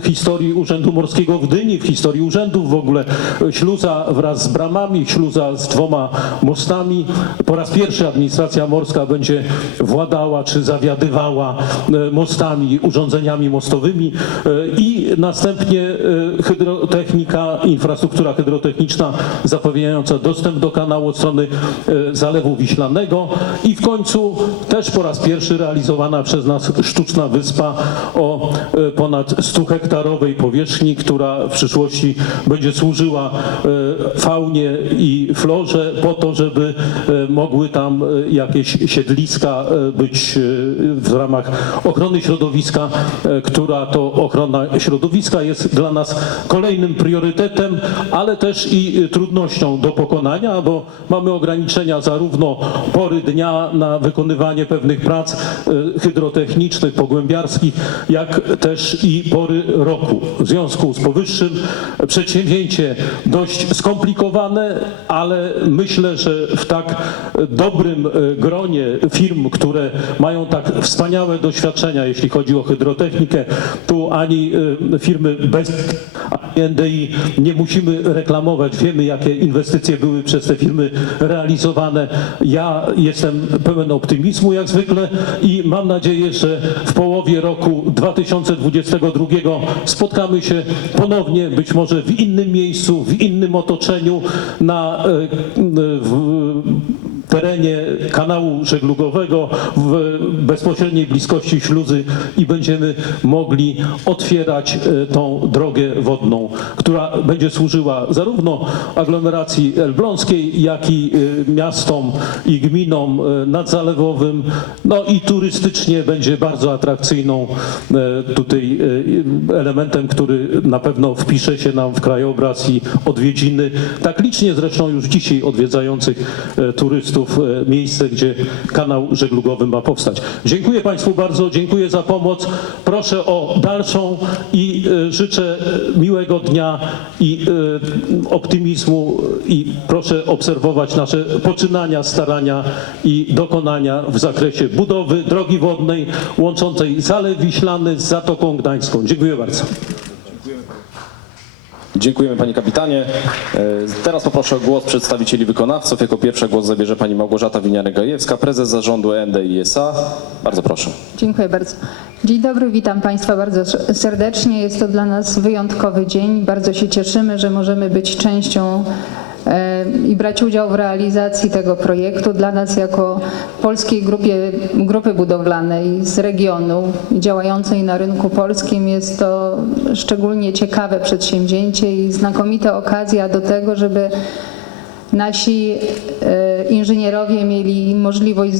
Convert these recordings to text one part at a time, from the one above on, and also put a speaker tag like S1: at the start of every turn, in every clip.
S1: w historii Urzędu Morskiego w Gdyni, w historii urzędów w ogóle. Śluza wraz z bramami, śluza z dwoma mostami. Po raz pierwszy administracja morska będzie władała czy zawiadywała e, mostami, urządzeniami mostowymi e, następnie e, hydrotechnika, infrastruktura hydrotechniczna zapewniająca dostęp do kanału od strony e, Zalewu Wiślanego. I w końcu też po raz pierwszy realizowana przez nas sztuczna wyspa o e, ponad 100 hektarowej powierzchni, która w przyszłości będzie służyła faunie i florze po to, żeby mogły tam jakieś siedliska być w ramach ochrony środowiska, która to ochrona środowiska jest dla nas kolejnym priorytetem, ale też i e, trudnością do pokonania, bo mamy ograniczenia zarówno pory dnia na wykonywanie pewnych prac e, hydrotechnicznych, pogłębiarskich, jak też i pory roku. W związku z powyższym przedsięwzięcie dość skomplikowane, ale myślę, że w tak dobrym e, gronie firm, które mają tak wspaniałe doświadczenia, jeśli chodzi o hydrotechnikę, tu ani firmy bez NDI nie musimy reklamować. Wiemy, jakie inwestycje były przez te firmy realizowane. Ja jestem pełen optymizmu jak zwykle i mam nadzieję, że w połowie roku 2022 spotkamy się ponownie, być może w innym miejscu, w innym otoczeniu, na e, w, terenie kanału żeglugowego w bezpośredniej bliskości śluzy i będziemy mogli otwierać e, tą drogę wodną, która będzie służyła zarówno aglomeracji elbląskiej, jak i e, miastom i gminom e, nadzalewowym, no i turystycznie będzie bardzo atrakcyjną tutaj elementem, który na pewno wpisze się nam w krajobraz i odwiedziny, tak licznie zresztą już dzisiaj odwiedzających e, turystów e, miejsce, gdzie kanał żeglugowy ma powstać. Dziękuję Państwu bardzo, dziękuję za pomoc. Proszę o dalszą i e, życzę miłego dnia i e, optymizmu i proszę obserwować nasze poczynania, starania i dokonania w zakresie budowy drogi wodnej łączącej Zalew Wiślany z Zatoką Gdańską. Dziękuję bardzo.
S2: Dziękujemy panie kapitanie. E, Teraz poproszę o głos przedstawicieli wykonawców. Jako pierwsza głos zabierze pani Małgorzata Winiarek-Gajewska, prezes zarządu NDI SA. Bardzo proszę.
S3: Dziękuję bardzo. Dzień dobry, witam Państwa bardzo serdecznie. Jest to dla nas wyjątkowy dzień. Bardzo się cieszymy, że możemy być częścią i brać udział w realizacji tego projektu. Dla nas jako polskiej grupie, grupy budowlanej z regionu działającej na rynku polskim jest to szczególnie ciekawe przedsięwzięcie i znakomita okazja do tego, żeby nasi e, inżynierowie mieli możliwość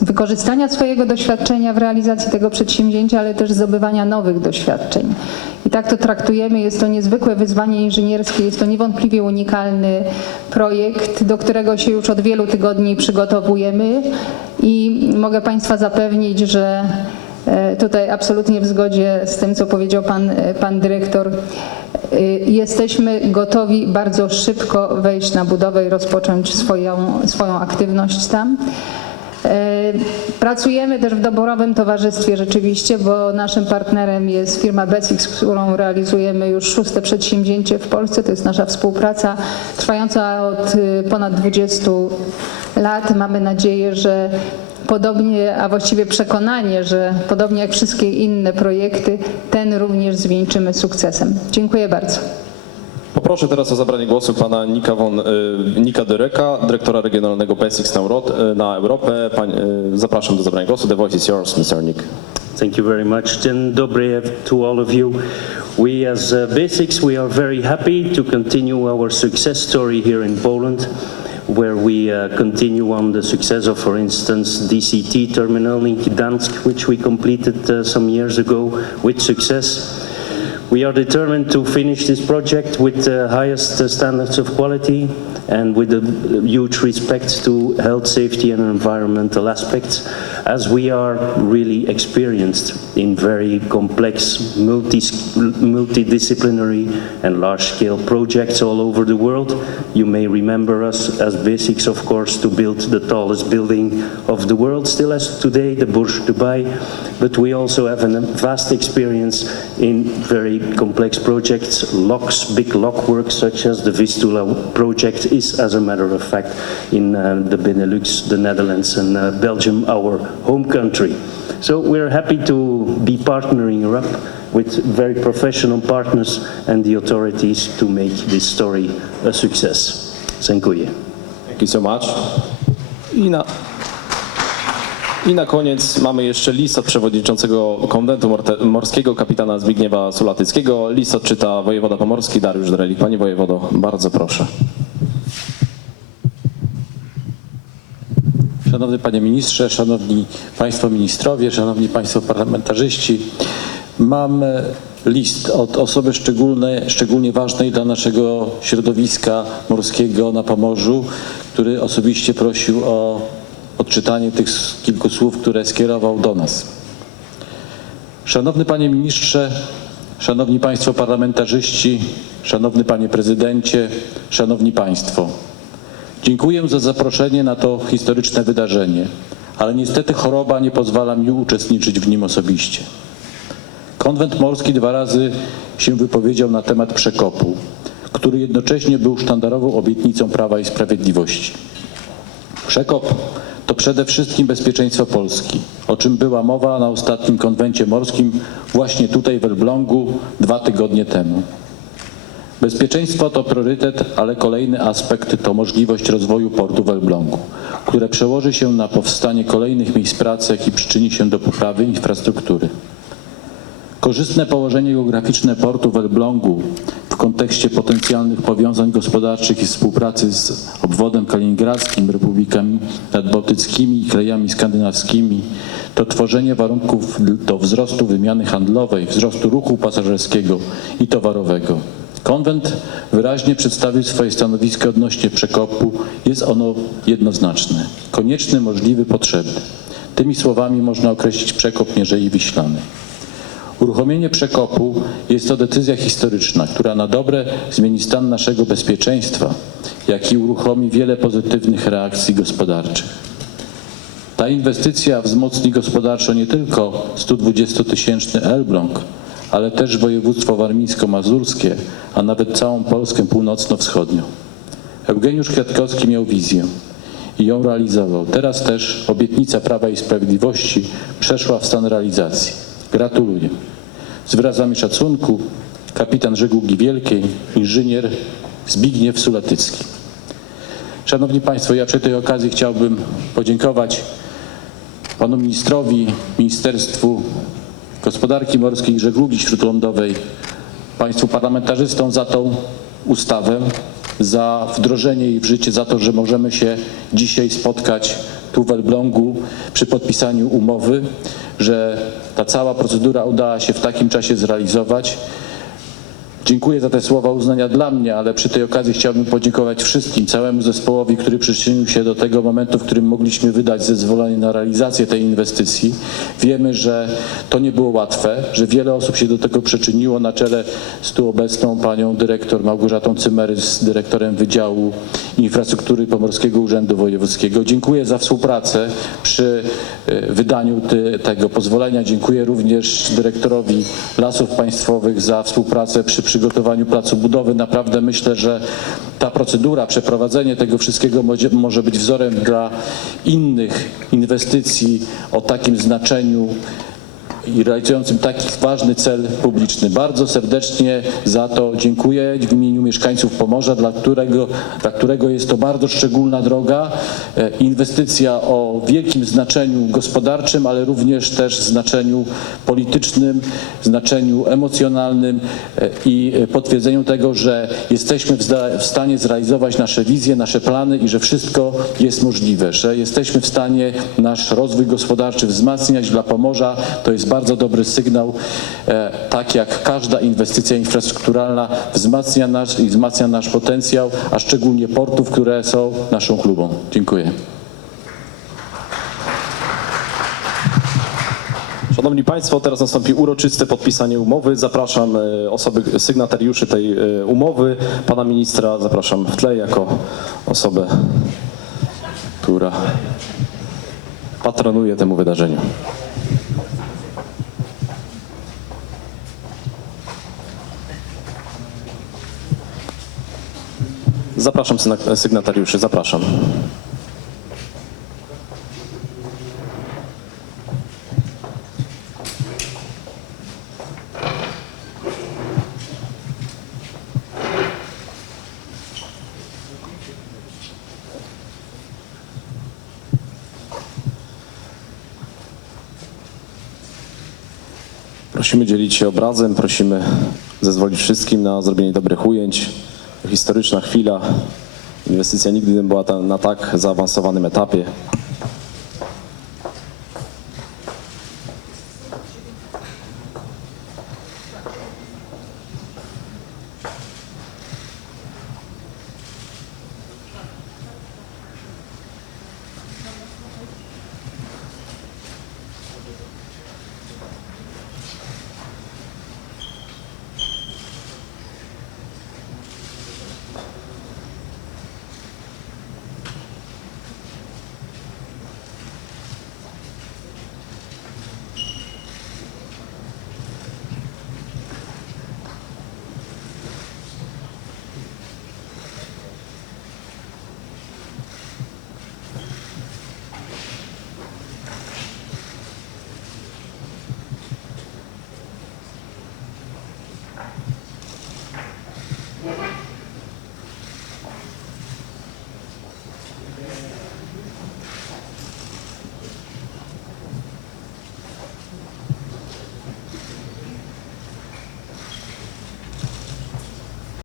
S3: wykorzystania swojego doświadczenia w realizacji tego przedsięwzięcia, ale też zdobywania nowych doświadczeń. I tak to traktujemy. Jest to niezwykłe wyzwanie inżynierskie, jest to niewątpliwie unikalny projekt, do którego się już od wielu tygodni przygotowujemy i mogę Państwa zapewnić, że Tutaj absolutnie w zgodzie z tym, co powiedział pan, e, pan dyrektor. E, Jesteśmy gotowi bardzo szybko wejść na budowę i rozpocząć swoją, swoją aktywność tam. E, Pracujemy też w doborowym towarzystwie rzeczywiście, bo naszym partnerem jest firma Besix, z którą realizujemy już szóste przedsięwzięcie w Polsce. To jest nasza współpraca trwająca od y, ponad 20 lat. Mamy nadzieję, że podobnie, a właściwie przekonanie, że podobnie jak wszystkie inne projekty, ten również zwieńczymy sukcesem. Dziękuję bardzo.
S2: Poproszę teraz o zabranie głosu pana Nika, von, e, Nika Dyreka, dyrektora regionalnego PSX na, e, na Europę. Pań, e, zapraszam do zabrania głosu. The voice is yours, Mr. Nick. Thank you very much. Dzień dobry to all of you. We as uh, Basics, we are very happy to continue our success story here in Poland, where we uh, continue on the success of, for instance, DCT terminal in Gdansk, which we completed uh, some years ago with success. We are determined to finish this project with the highest uh, standards of quality and with a huge respect to health, safety and environmental aspects. As we are really experienced in very complex, multi, multidisciplinary and large-scale projects all over the world. You may remember us as Basics, of course, to build the tallest building of the world, still as today, the Burj Dubai. But we also have a vast experience in very complex projects, locks, big lock works such as the Vistula project is, as a matter of fact, in uh, the Benelux, the Netherlands and uh, Belgium, our home country. So we're happy to be partnering up with very professional partners and the authorities to make this story a success. Dziękuję. Thank you so much. I na, I na koniec mamy jeszcze list od przewodniczącego konwentu morskiego, kapitana Zbigniewa Sulatyckiego. List odczyta wojewoda pomorski Dariusz Drelik. Panie wojewodo, bardzo proszę.
S4: Szanowny Panie Ministrze, Szanowni Państwo Ministrowie, Szanowni Państwo Parlamentarzyści, mam e, list od osoby szczególnej, szczególnie ważnej dla naszego środowiska morskiego na Pomorzu, który osobiście prosił o odczytanie tych kilku słów, które skierował do nas. Szanowny Panie Ministrze, Szanowni Państwo Parlamentarzyści, Szanowny Panie Prezydencie, Szanowni Państwo. Dziękuję za zaproszenie na to historyczne wydarzenie, ale niestety choroba nie pozwala mi uczestniczyć w nim osobiście. Konwent Morski dwa razy się wypowiedział na temat przekopu, który jednocześnie był sztandarową obietnicą Prawa i Sprawiedliwości. Przekop to przede wszystkim bezpieczeństwo Polski, o czym była mowa na ostatnim konwencie morskim właśnie tutaj w Elblągu dwa tygodnie temu. Bezpieczeństwo to priorytet, ale kolejny aspekt to możliwość rozwoju portu w Elblągu, które przełoży się na powstanie kolejnych miejsc pracy, i przyczyni się do poprawy infrastruktury. Korzystne położenie geograficzne portu w Elblągu w kontekście potencjalnych powiązań gospodarczych i współpracy z obwodem kaliningradzkim, republikami nadbałtyckimi i krajami skandynawskimi to tworzenie warunków do wzrostu wymiany handlowej, wzrostu ruchu pasażerskiego i towarowego. Konwent wyraźnie przedstawił swoje stanowisko odnośnie przekopu. Jest ono jednoznaczne. Konieczny, możliwy, potrzebny. Tymi słowami można określić przekop Mierzei Wiślanej. Uruchomienie przekopu jest to decyzja historyczna, która na dobre zmieni stan naszego bezpieczeństwa, jak i uruchomi wiele pozytywnych reakcji gospodarczych. Ta inwestycja wzmocni gospodarczo nie tylko 120-tysięczny Elbląg, ale też województwo warmińsko-mazurskie, a nawet całą Polskę północno-wschodnią. Eugeniusz Kwiatkowski miał wizję i ją realizował. Teraz też obietnica Prawa i Sprawiedliwości przeszła w stan realizacji. Gratuluję. Z wyrazami szacunku kapitan żeglugi wielkiej, inżynier Zbigniew Sulatycki. Szanowni Państwo, ja przy tej okazji chciałbym podziękować panu ministrowi, Ministerstwu Gospodarki Morskiej i Żeglugi Śródlądowej, państwu parlamentarzystom za tą ustawę, za wdrożenie jej w życie, za to, że możemy się dzisiaj spotkać tu w Elblągu przy podpisaniu umowy, że ta cała procedura udała się w takim czasie zrealizować. Dziękuję za te słowa uznania dla mnie, ale przy tej okazji chciałbym podziękować wszystkim, całemu zespołowi, który przyczynił się do tego momentu, w którym mogliśmy wydać zezwolenie na realizację tej inwestycji. Wiemy, że to nie było łatwe, że wiele osób się do tego przyczyniło, na czele z tu obecną panią dyrektor Małgorzatą Cymerys, dyrektorem Wydziału Infrastruktury Pomorskiego Urzędu Wojewódzkiego. Dziękuję za współpracę przy e, wydaniu ty, tego pozwolenia. Dziękuję również dyrektorowi Lasów Państwowych za współpracę przy przygotowaniu placu budowy. Naprawdę myślę, że ta procedura, przeprowadzenie tego wszystkiego może, być wzorem dla innych inwestycji o takim znaczeniu i realizującym taki ważny cel publiczny. Bardzo serdecznie za to dziękuję w imieniu mieszkańców Pomorza, dla którego, dla którego jest to bardzo szczególna droga, e, inwestycja o wielkim znaczeniu gospodarczym, ale również też znaczeniu politycznym, znaczeniu emocjonalnym e, i e, potwierdzeniu tego, że jesteśmy w stanie zrealizować nasze wizje, nasze plany i że wszystko jest możliwe, że jesteśmy w stanie nasz rozwój gospodarczy wzmacniać dla Pomorza. To jest bardzo dobry sygnał, e, tak jak każda inwestycja infrastrukturalna wzmacnia nasz wzmacnia nasz potencjał, a szczególnie portów, które są naszą klubą. Dziękuję.
S2: Szanowni Państwo, teraz nastąpi uroczyste podpisanie umowy. Zapraszam e, osoby, sygnatariuszy tej e, umowy. Pana ministra zapraszam w tle jako osobę, która patronuje temu wydarzeniu. Zapraszam sygnatariuszy, zapraszam.
S4: Prosimy dzielić się obrazem, prosimy zezwolić wszystkim na zrobienie dobrych ujęć. To historyczna chwila. Inwestycja nigdy nie była na tak zaawansowanym etapie.